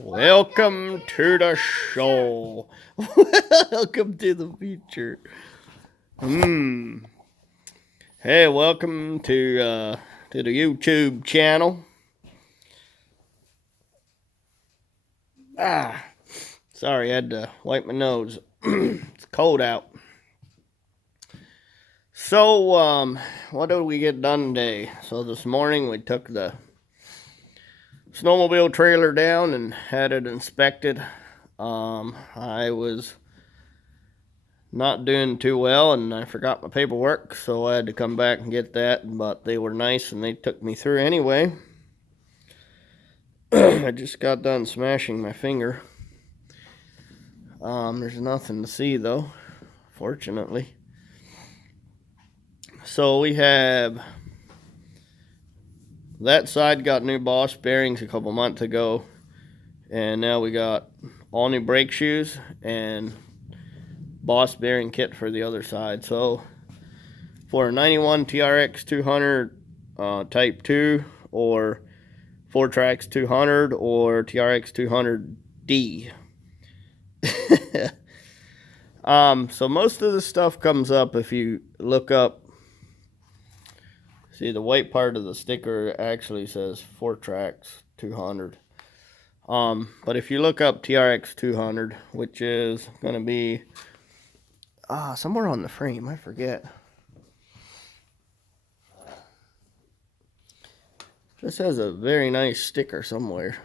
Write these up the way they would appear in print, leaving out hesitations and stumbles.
Welcome to the show. Welcome to the future. Hey, welcome to the YouTube channel. Sorry, I had to wipe my nose. It's cold out. So, what did we get done today? So this morning we took the snowmobile trailer down and had it inspected. I was not doing too well and I forgot my paperwork, so I had to come back and get that, but they were nice and they took me through anyway. I just got done smashing my finger. There's nothing to see though, fortunately. So we have that side got new Boss bearings a couple months ago, and now we got all new brake shoes and Boss bearing kit for the other side. So for a 91 TRX 200 type 2 or Fourtrax 200 or TRX 200D. So most of the stuff comes up if you look up. See, the white part of the sticker actually says Fourtrax 200. But if you look up TRX 200, which is going to be somewhere on the frame, I forget. This has a very nice sticker somewhere.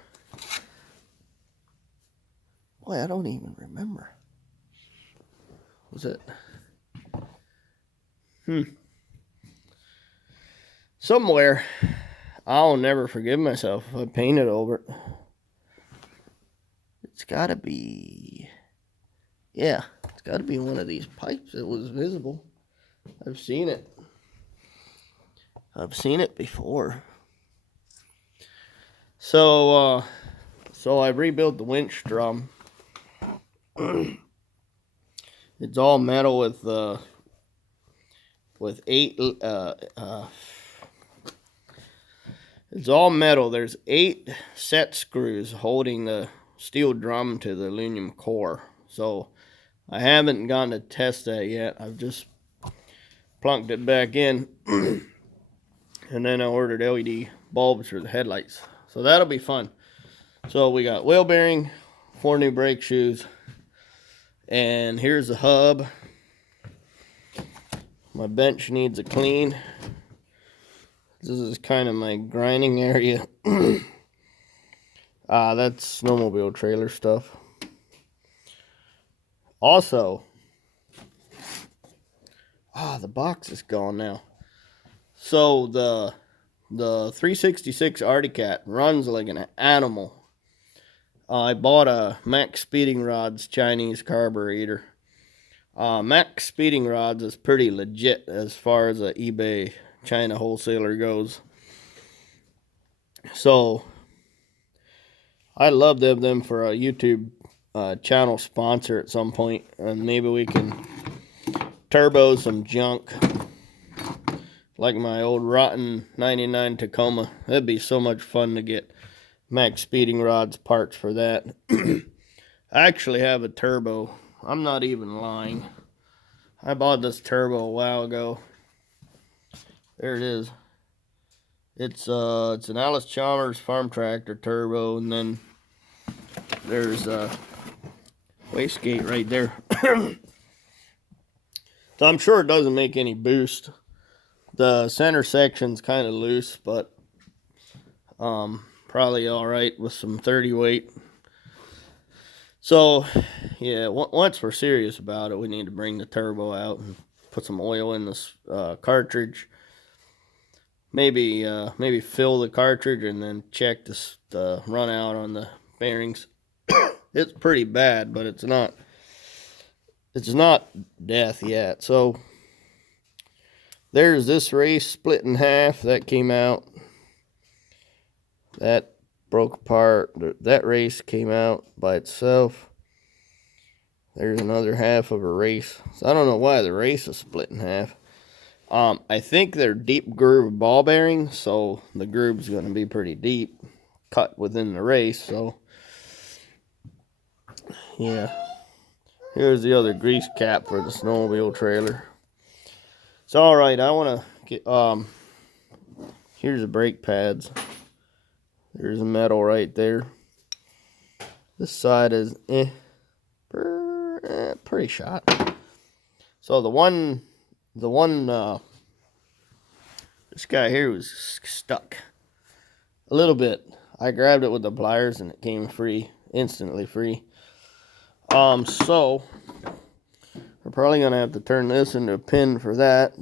Boy, I don't even remember. Was it? Somewhere. I'll never forgive myself if I paint it over it. It's gotta be... Yeah, it's gotta be one of these pipes that was visible. I've seen it. I've seen it before. So I rebuilt the winch drum. It's all metal with 8 it's all metal. There's 8 set screws holding the steel drum to the aluminum core. So I haven't gone to test that yet. I've just plunked it back in. And then I ordered LED bulbs for the headlights. So that'll be fun. So we got wheel bearing, 4 new brake shoes, and here's the hub. My bench needs a clean. This is kind of my grinding area. That's snowmobile trailer stuff. Also, the box is gone now. So the 366 Arctic Cat runs like an animal. I bought a Max Speeding Rods Chinese carburetor. Max Speeding Rods is pretty legit as far as a eBay China wholesaler goes. So I'd love to have them for a YouTube channel sponsor at some point, and maybe we can turbo some junk like my old rotten 99 Tacoma. That'd be so much fun to get Max Speeding Rods parts for that. I actually have a turbo. I'm not even lying. I bought this turbo a while ago. There it is. It's an Alice Chalmers farm tractor turbo, and then there's a wastegate right there. So I'm sure it doesn't make any boost. The center section's kind of loose, but probably all right with some 30 weight. So yeah, once we're serious about it, we need to bring the turbo out and put some oil in this cartridge. Maybe fill the cartridge and then check the run out on the bearings. It's pretty bad, but it's not death yet. So there's this race split in half. That came out. That broke apart. That race came out by itself. There's another half of a race. So I don't know why the race is split in half. I think they're deep groove ball bearings, so the groove's going to be pretty deep, cut within the race. So Yeah. Here's the other grease cap for the snowmobile trailer. It's alright. I want to get, here's the brake pads. There's a metal right there. This side is pretty shot. So this guy here was stuck a little bit. I grabbed it with the pliers and it came free, instantly free. So we're probably gonna have to turn this into a pin for that.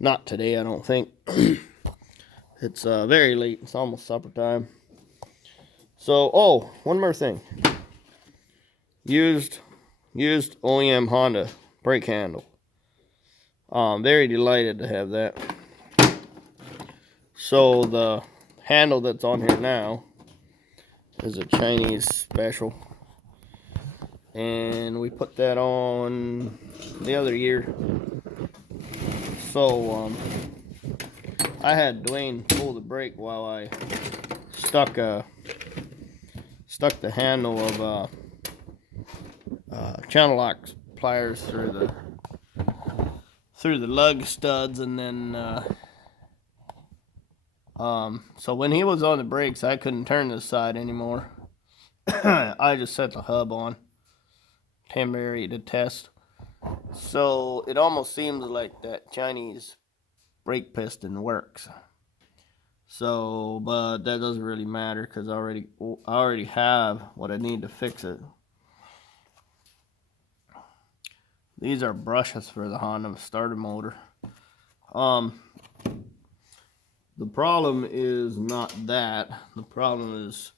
Not today, I don't think. It's very late. It's almost supper time. So, oh, one more thing. Used OEM Honda brake handle. Very delighted to have that. So the handle that's on here now is a Chinese special, and we put that on the other year. So I had Dwayne pull the brake while I stuck the handle of channel lock pliers through the lug studs, and then so when he was on the brakes, I couldn't turn this side anymore. I just set the hub on temporary to test. So it almost seems like that Chinese brake piston works. So, but that doesn't really matter because I already have what I need to fix it. These are brushes for the Honda starter motor. The problem is not that. The problem is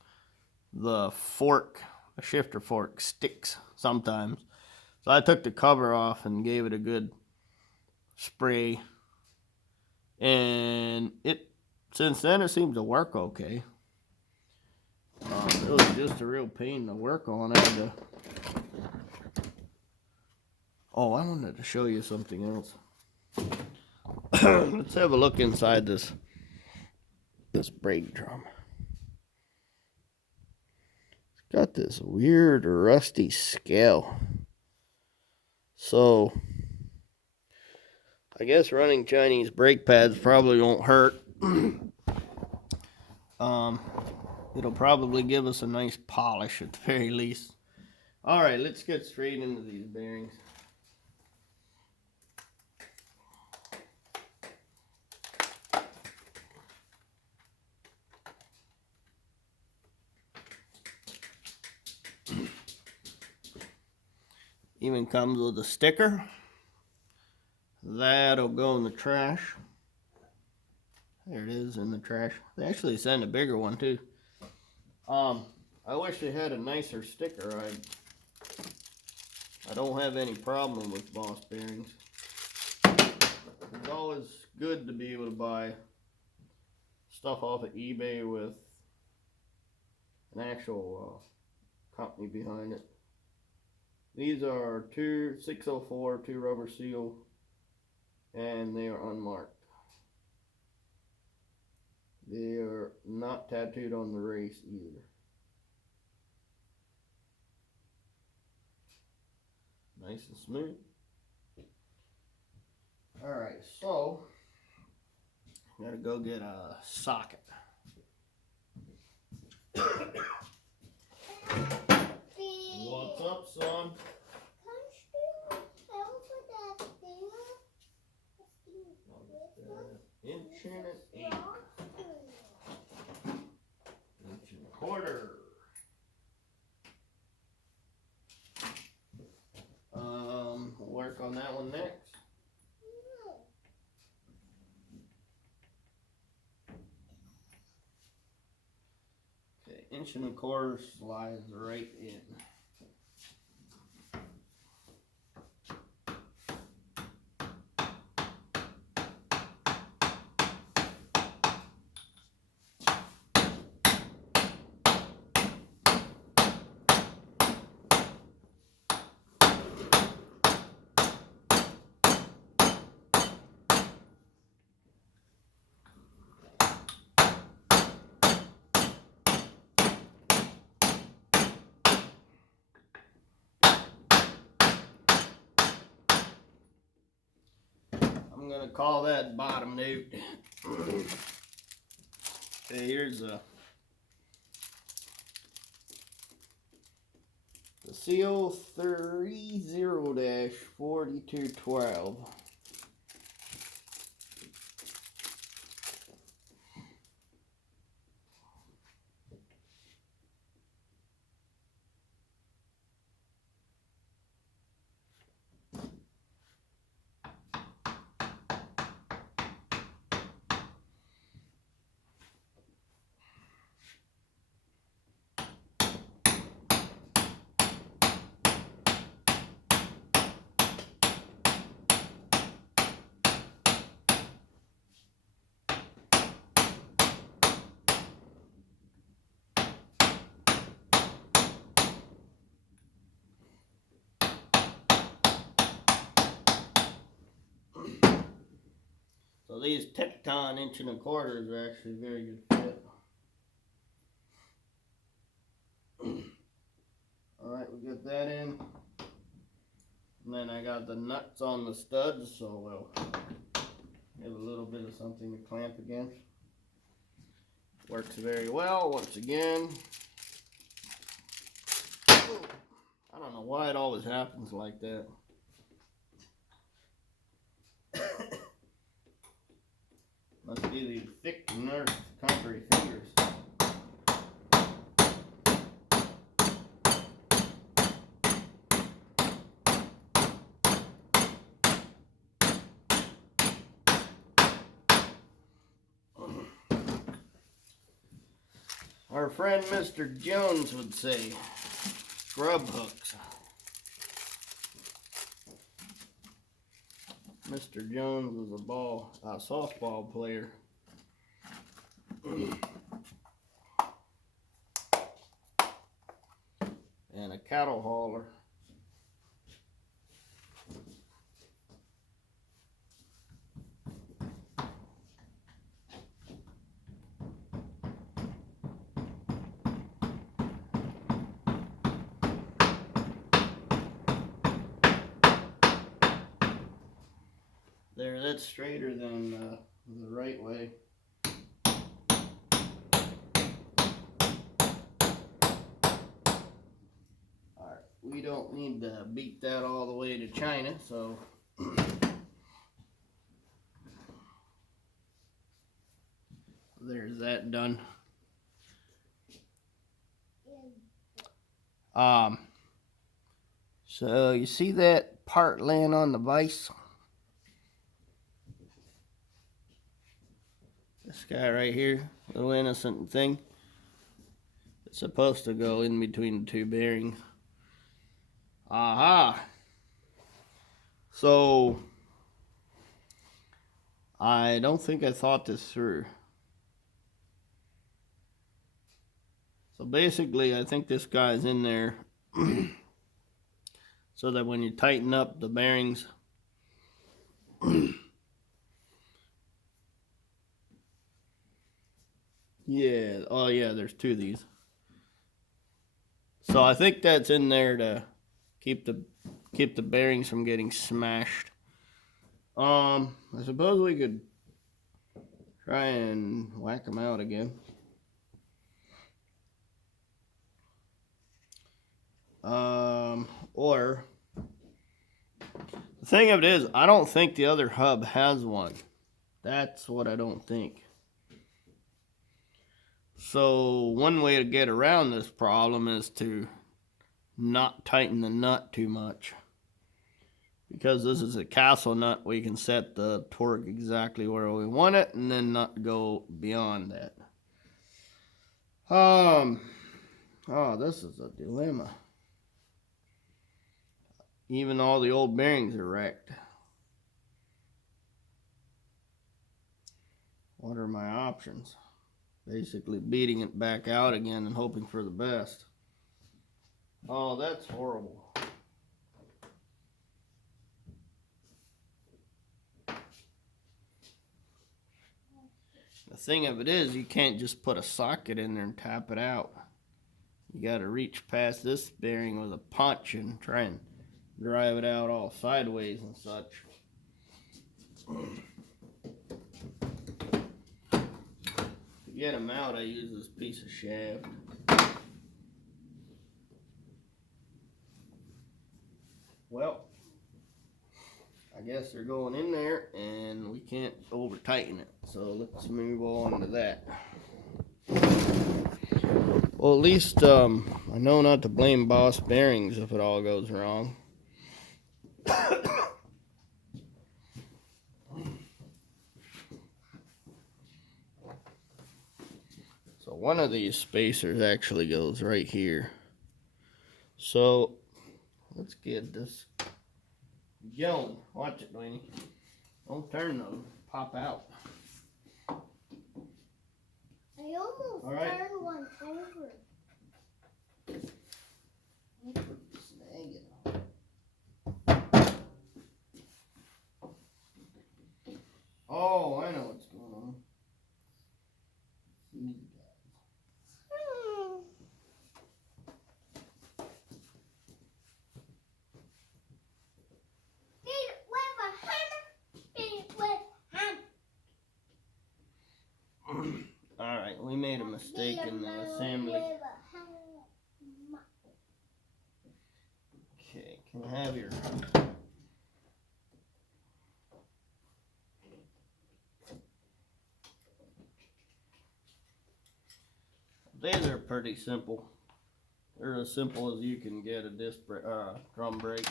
the fork, the shifter fork sticks sometimes. So I took the cover off and gave it a good spray, and since then it seems to work okay. It was just a real pain to work on. Oh, I wanted to show you something else. Let's have a look inside this brake drum. It's got this weird rusty scale. So I guess running Chinese brake pads probably won't hurt. It'll probably give us a nice polish at the very least. Alright, let's get straight into these bearings. Even comes with a sticker. That'll go in the trash. There it is in the trash. They actually sent a bigger one too. I wish they had a nicer sticker. I don't have any problem with Boss bearings. It's always good to be able to buy stuff off of eBay with an actual company behind it. These are 604 2 rubber seal, and they are unmarked. They are not tattooed on the race either. Nice and smooth. Alright, so I'm gonna go get a socket. What's up, son? Inch and an eighth. Inch and a quarter. We'll work on that one next. Okay, inch and a quarter slides right in. gonna call that bottom nut. Okay, here's the CO30-4212. So these Tecton 1.25" are actually a very good fit. Alright, we got that in. And then I got the nuts on the studs, so we'll have a little bit of something to clamp against. Works very well once again. I don't know why it always happens like that. Must be these thick Nurse Country fingers. Our friend Mr. Jones would say, scrub hooks. Mr. Jones was a softball player. And a cattle hauler. There, that's straighter than the right way. Alright, we don't need to beat that all the way to China, so there's that done. So you see that part laying on the vise? This guy right here, little innocent thing. It's supposed to go in between the two bearings. Aha! So I don't think I thought this through. So basically, I think this guy's in there so that when you tighten up the bearings, yeah, oh yeah, there's two of these. So I think that's in there to keep the bearings from getting smashed. I suppose we could try and whack them out again. Or the thing of it is, I don't think the other hub has one. That's what I don't think. So one way to get around this problem is to not tighten the nut too much. Because this is a castle nut, we can set the torque exactly where we want it and then not go beyond that. Oh, this is a dilemma. Even all the old bearings are wrecked. What are my options? Basically beating it back out again and hoping for the best. Oh, that's horrible. The thing of it is, you can't just put a socket in there and tap it out. You got to reach past this bearing with a punch and try and drive it out all sideways and such. To get them out, I use this piece of shaft. Well, I guess they're going in there and we can't over tighten it. So let's move on to that. Well, at least I know not to blame Boss Bearings if it all goes wrong. So one of these spacers actually goes right here. So let's get this going. Watch it, Laney. Don't turn those. Pop out. I almost turned one over. Snag it. Oh, I know what's going on. These guys. Beat it with a hammer. Beat it with a hammer. Alright, we made a mistake in the assembly. Okay, can I have your... These are pretty simple. They're as simple as you can get a drum brake.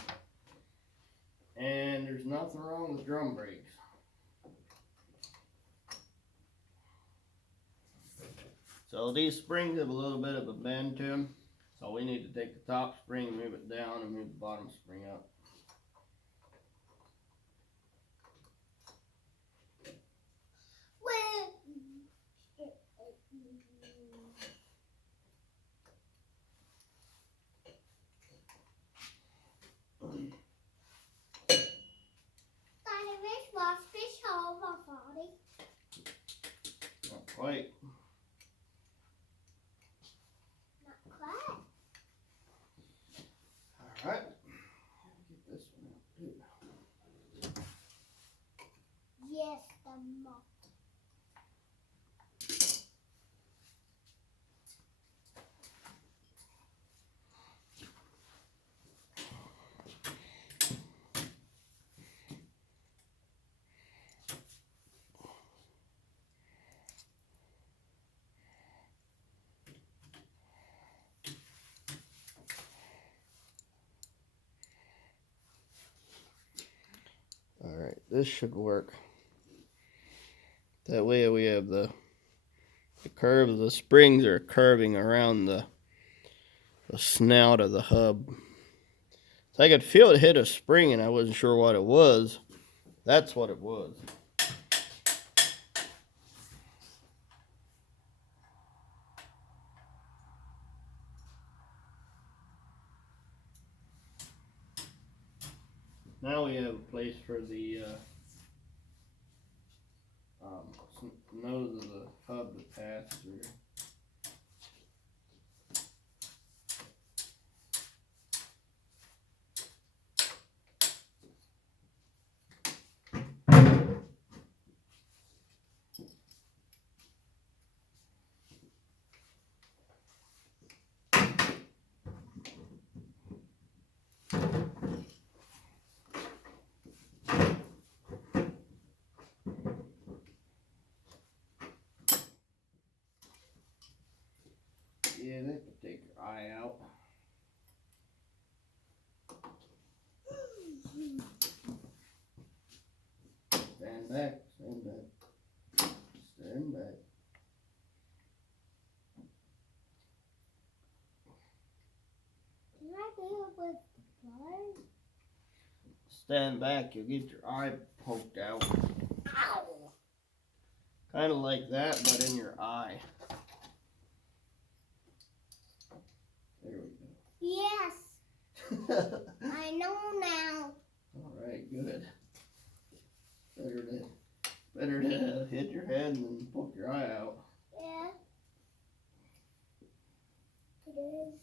And there's nothing wrong with drum brakes. So these springs have a little bit of a bend to them. So we need to take the top spring, move it down, and move the bottom spring up. Not quite. Alright. Get this one out too. Yes, the mop. Alright, this should work. That way we have the curve of the springs are curving around the snout of the hub. So I could feel it hit a spring and I wasn't sure what it was. That's what it was. Now we have a place for the nose of the hub to pass through. Yeah, that could take your eye out. Stand back, stand back, stand back. Can I do it with the pliers? Stand back, you'll get your eye poked out. Ow! Kind of like that, but in your eye. There we go. Yes, I know now. Alright, good. Better to hit your head than poke your eye out. Yeah, it is.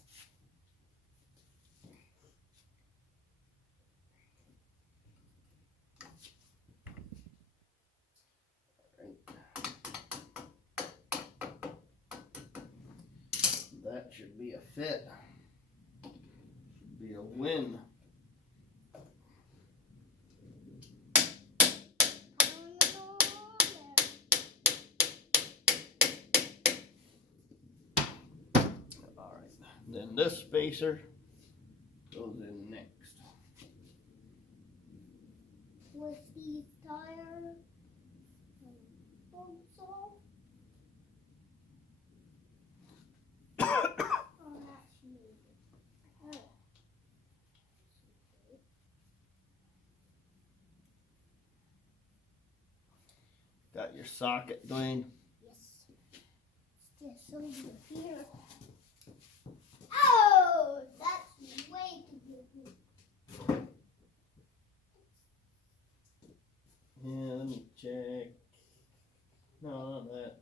should be a fit. Should be a win. Alright, then this spacer goes in next. With these tires and also. Oh, that's needed. Oh. Got your socket, Dwayne? Yes. It's just over here. Oh, that's way too big. Yeah, let me check. No, not that.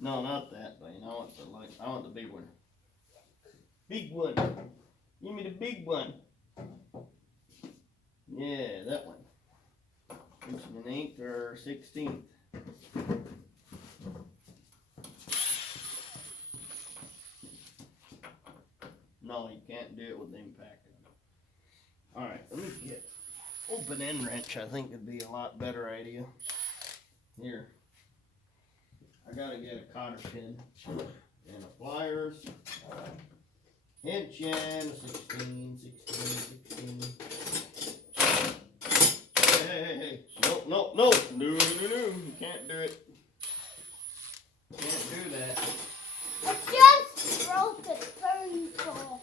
No, not that, Dwayne. I want the light. I want the big one. Big one. Give me the big one. Yeah, that one. Inch and an eighth or 16th. No, you can't do it with them packing. Alright, let me get open end wrench. I think would be a lot better idea. Here. I gotta get a cotter pin and a pliers. Hinge and a 16. Hey. No. No. You can't do it. Can't do that. I just broke the turnbuckle.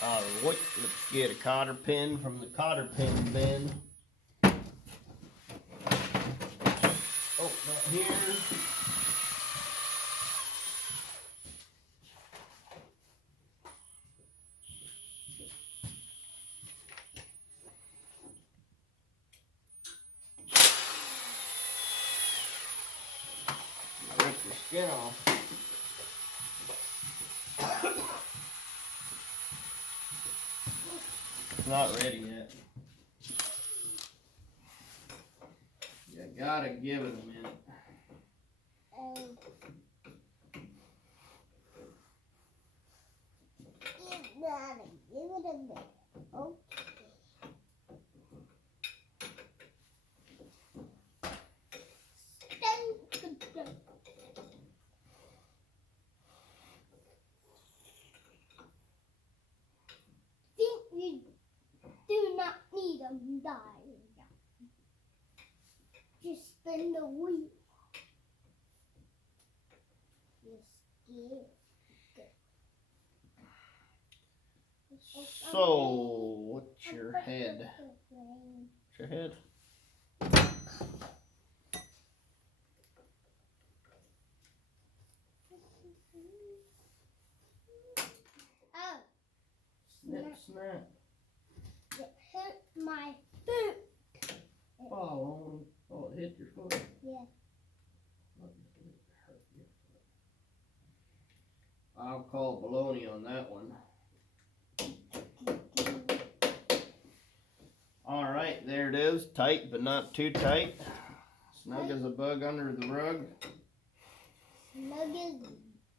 Alright, let's get a cotter pin from the cotter pin bin. Oh, not here. Rip the skin off. It's not ready yet. You gotta give it a minute. You gotta give it a minute. Okay. Think you do not need a dial. Just spin the wheel. So, what's your head? What's your head? Oh. Snap. It hurt my foot. Oh, it hit your foot. Yeah. I'll call baloney on that one. Alright, there it is. Tight, but not too tight. Snug as a bug under the rug. Snug as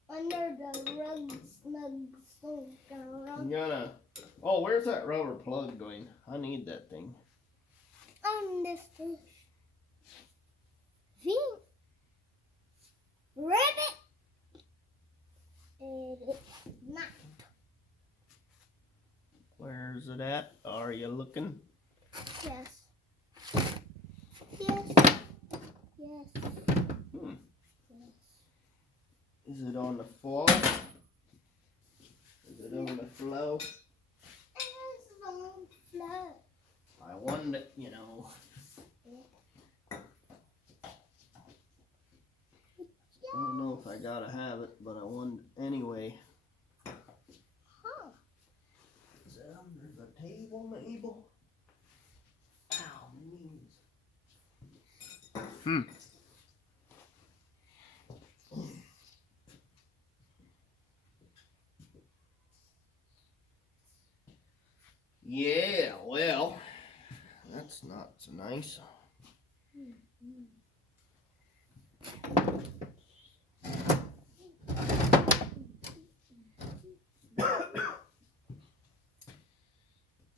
under the rug, snug. I'm gonna... Oh, where's that rubber plug going? I need that thing. On this fish. See? Ribbit. It is not. Where's it at? Are you looking? Yes. Yes. Yes. Is it on the fall? Is it on the flow? It's on the flow. I wonder, you know. I don't know if I gotta have it, but I wonder anyway. Huh. Is it under the table, Mabel? Ow, knees. Yeah, well, that's not so nice.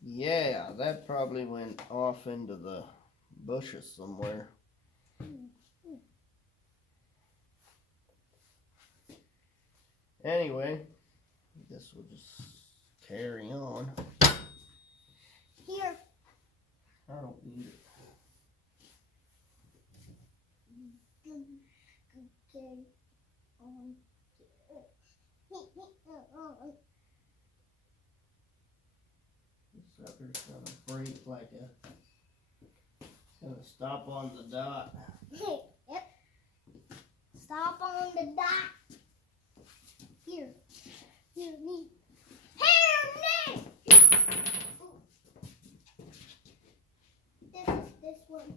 Yeah, that probably went off into the bushes somewhere. Anyway, I guess we'll just carry on. Here. I don't need it. Okay. This sucker's gonna break like gonna stop on the dot. Yep. Stop on the dot. Here. Here, me. Here, me. This one.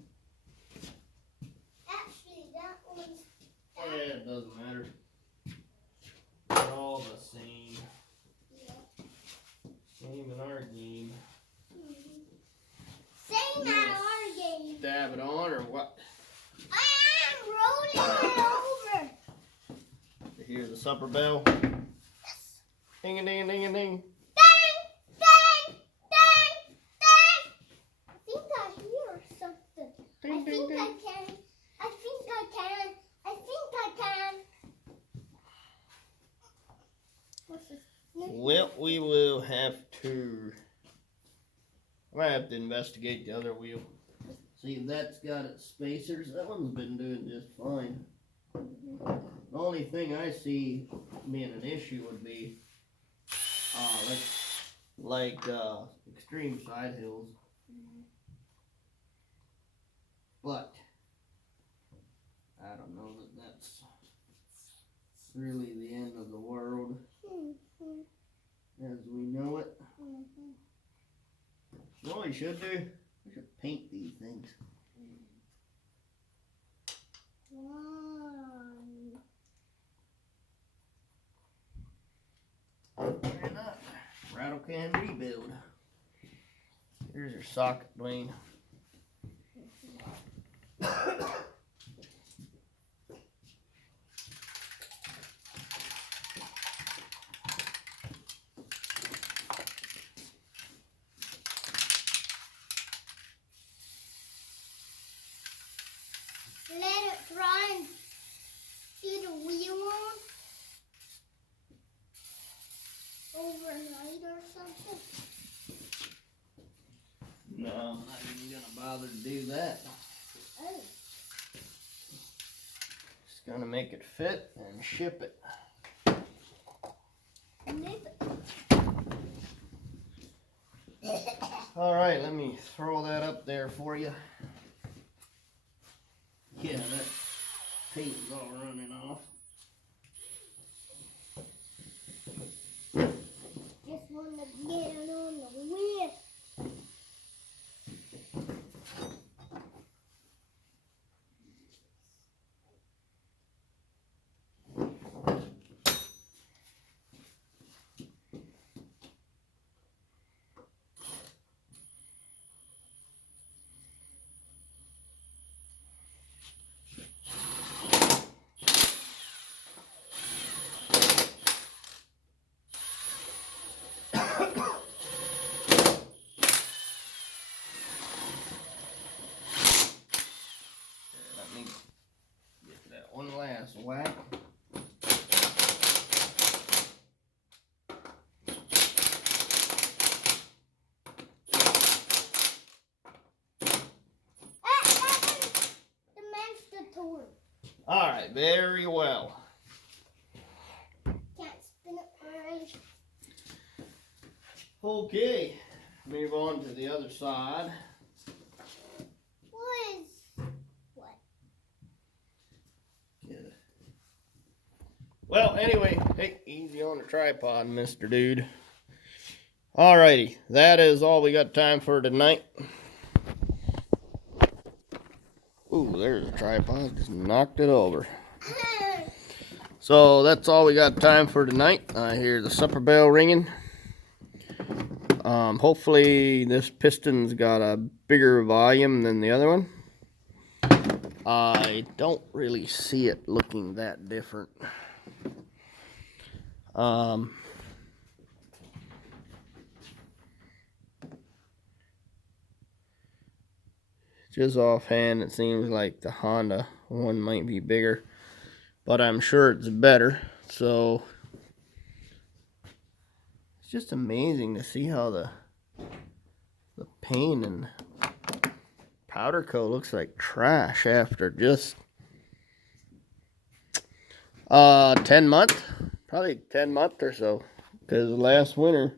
Actually, that one's. Yeah, it doesn't matter. They're all the same. Yeah. Same in our game. Same at our game. Dab it on or what? I am rolling it over. You hear the supper bell? Yes. Ding a ding a ding a ding. Dang, dang, dang, dang. I think I hear something. Ding, I ding, think ding. I can. I think I can. I think I can. What's this? Well, we will have to. I might have to investigate the other wheel. See if that's got its spacers. That one's been doing just fine. The only thing I see being an issue would be like extreme side hills. But I don't know that that's really the end of the world as we know it. You know what we should do? We should paint these things. Why not? Rattle can rebuild. Here's your socket, Dwayne. Let it run through the wheel overnight or something. No, I'm not even gonna bother to do that. Oh. Just gonna make it fit and ship it. Nip it. All right, let me throw that up there for you. Yeah, that paint's all running off. Just want to get it on the wheel. Let me get that one last whack. The master tool. All right, very well. Can't spin it right. Okay, move on to the other side. What? Get it. Well, anyway, take easy on the tripod, Mr. Dude. Alrighty, that is all we got time for tonight. Ooh, there's a tripod. Just knocked it over. So that's all we got time for tonight. I hear the supper bell ringing. Hopefully this piston's got a bigger volume than the other one. I don't really see it looking that different. Just offhand, it seems like the Honda one might be bigger, but I'm sure it's better. So it's just amazing to see how the paint and powder coat looks like trash after just 10 months, probably 10 months or so, because last winter,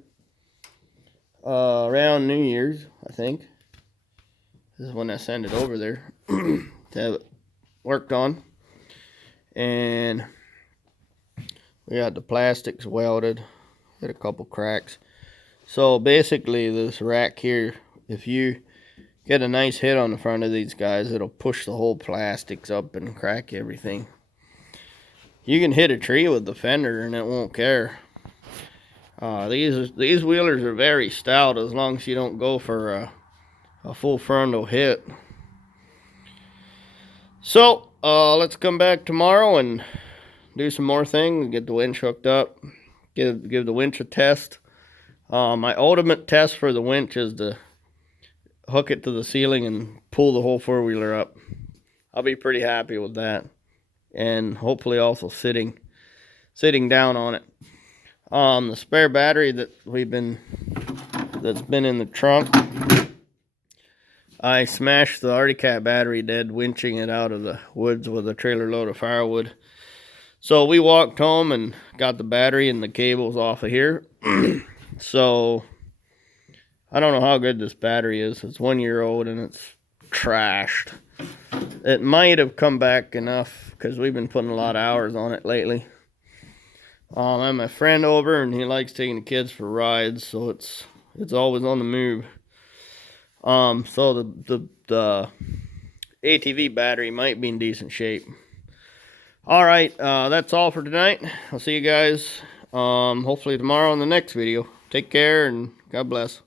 around New Year's, I think, this is when I sent it over there to have it worked on, and we got the plastics welded, had a couple cracks. So basically this rack here, if you get a nice hit on the front of these guys, it'll push the whole plastics up and crack everything. You can hit a tree with the fender and it won't care. These wheelers are very stout as long as you don't go for a full frontal hit. So let's come back tomorrow and do some more things. Get the winch hooked up. Give the winch a test. My ultimate test for the winch is to hook it to the ceiling and pull the whole four-wheeler up. I'll be pretty happy with that, and hopefully also sitting down on it. The spare battery that's been in the trunk, I smashed the Arctic Cat battery dead winching it out of the woods with a trailer load of firewood. So we walked home and got the battery and the cables off of here. So I don't know how good this battery is. It's 1 year old and it's trashed. It might have come back enough because we've been putting a lot of hours on it lately. I have my friend over and he likes taking the kids for rides, so it's always on the move. So the ATV battery might be in decent shape. All right, that's all for tonight. I'll see you guys hopefully tomorrow in the next video. Take care and God bless.